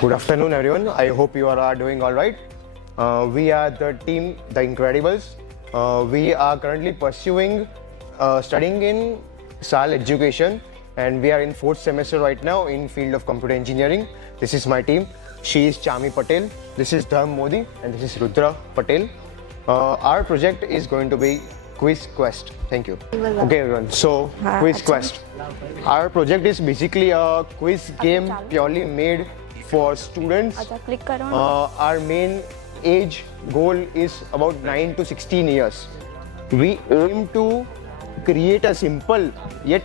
Good afternoon, everyone. I hope you all are doing all right. We are the team, The Incredibles. We are currently studying in SAL education, and we are in 4th semester right now in field of computer engineering. This is my team. She is Chami Patel. This is Dharm Modi, and this is Rudra Patel. Our project is going to be Quiz Quest. Thank you. Okay, everyone. So, Quiz Quest. Our project is basically a quiz game purely made for students. Our main age goal is about 9 to 16 years. We aim to create a simple yet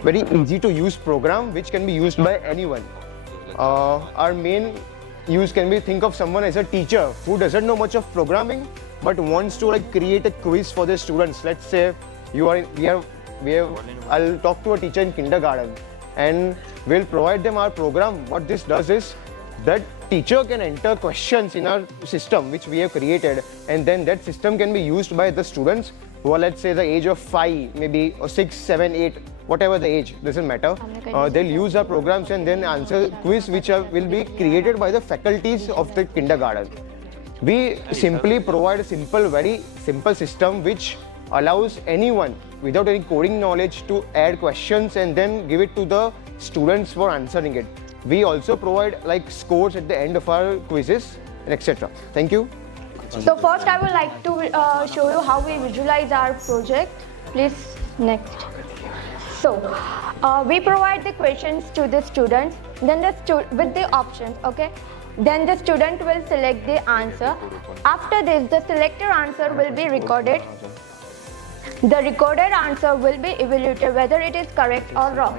very easy to use program which can be used by anyone. Our main use can be think of someone as a teacher who doesn't know much of programming but wants to create a quiz for the students. Let's say I'll talk to a teacher in kindergarten and we'll provide them our program. What this does is that teacher can enter questions in our system which we have created, and then that system can be used by the students who are, let's say, the age of 5, maybe, or 6, 7, 8, whatever the age, doesn't matter. They'll use our programs and then answer quiz which will be created by the faculties of the kindergarten. We simply provide a very simple system which allows anyone without any coding knowledge to add questions and then give it to the students for answering it. We also provide scores at the end of our quizzes and etc. Thank you. So first I would like to show you how we visualize our project. Please, next. So we provide the questions to the students, then with the options, okay? Then the student will select the answer. After this, the selected answer will be recorded. The recorded answer will be evaluated whether it is correct or wrong.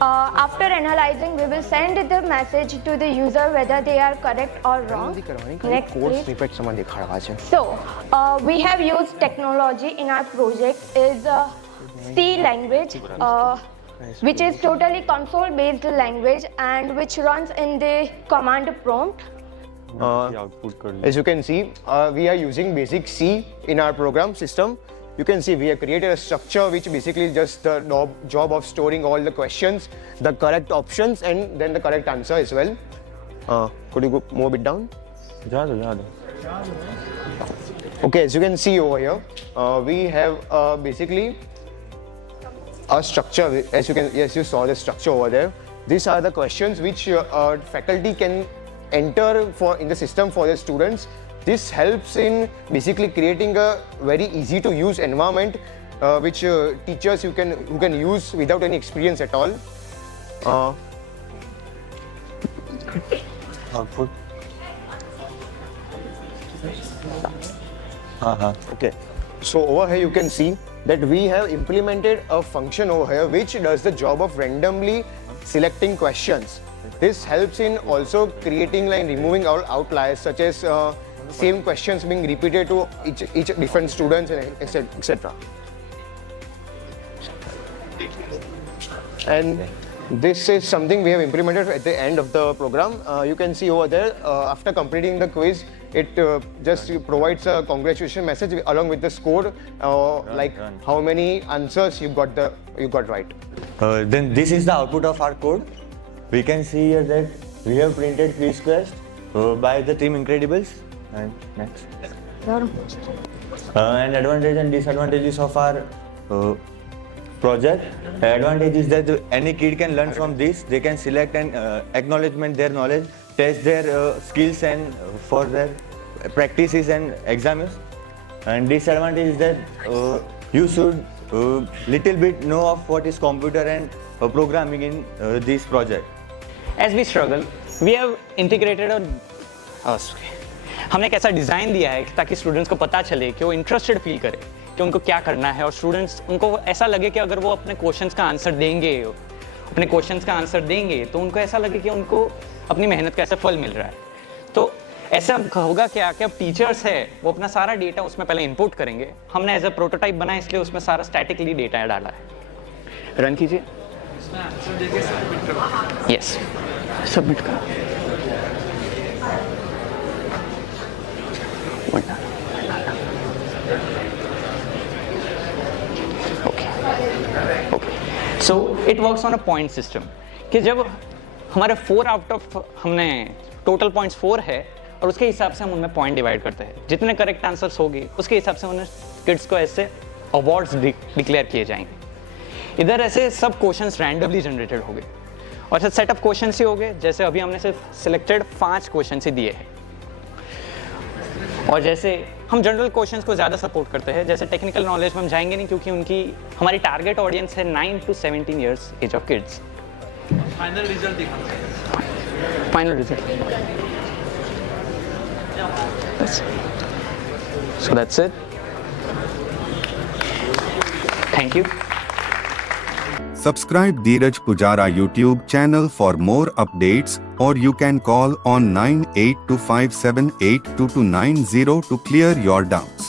After analyzing, we will send the message to the user whether they are correct or wrong. Next, please. So, we have used technology in our project is C language, which is totally console-based language and which runs in the command prompt. As you can see, we are using basic C in our program system. You can see we have created a structure which basically just the job of storing all the questions, the correct options, and then the correct answer as well. Could you go move it down? Okay, as you can see over here, we have basically a structure. As you saw the structure over there. These are the questions which faculty can enter in the system for the students. This helps in basically creating a very easy to use environment which teachers who can use without any experience at all. Output. Okay, so over here you can see that we have implemented a function over here which does the job of randomly selecting questions. This helps in also creating removing all outliers such as same questions being repeated to each different students and etc. And this is something we have implemented at the end of the program. You can see over there, after completing the quiz, it just provides a congratulation message along with the score, how many answers you got right. Then this is the output of our code. We can see here that we have printed Quiz Quest by the team Incredibles. And next. And advantage and disadvantages of our project. The advantage is that any kid can learn from this. They can select and acknowledgement their knowledge, test their skills and for their practices and exams. And disadvantage is that you should little bit know of what is computer and programming in this project. As we struggle, we have integrated हमने एक ऐसा design दिया है ताकि students को पता चले कि वो इंटरेस्टेड फील करें कि उनको क्या करना है और स्टूडेंट्स उनको ऐसा लगे कि अगर वो अपने क्वेश्चंस का आंसर देंगे तो उनको ऐसा लगे कि उनको अपनी मेहनत का ऐसा फल मिल रहा है. तो ऐसा होगा क्या कि अब टीचर्स है वो अपना सारा डेटा उसमें पहले इनपुट करेंगे. हमने एज अ प्रोटोटाइप बनाया इसलिए उसमें सारा स्टैटिकली डेटा डाला है. रन कीजिए. यस, सबमिट करो. So it works on a point system कि जब हमारे 4 आउट ऑफ हमने टोटल पॉइंट्स 4 है और उसके हिसाब से हम उनमें पॉइंट डिवाइड करते हैं। जितने करेक्ट आंसर्स होंगे उसके हिसाब से उन्हें किड्स को ऐसे अवार्ड्स डिक्लेयर किए जाएंगे। इधर ऐसे सब क्वेश्चंस रैंडमली जनरेटेड हो गए और ऐसे सेट ऑफ क्वेश्चंस ही हो गए। जैसे अभी हमने सिर्फ सिलेक्टेड 5 क्वेश्चन ही दिए हैं और जैसे हम जनरल क्वेश्चंस को ज़्यादा सपोर्ट करते हैं, जैसे टेक्निकल नॉलेज में हम जाएंगे नहीं क्योंकि हमारी टारगेट ऑडियंस है 9 to 17 years age of kids. Final result दिखाना। Final result, so that's it. Thank you. Subscribe Dhiraj Poojara YouTube channel for more updates, or you can call on 9825782290 to clear your doubts.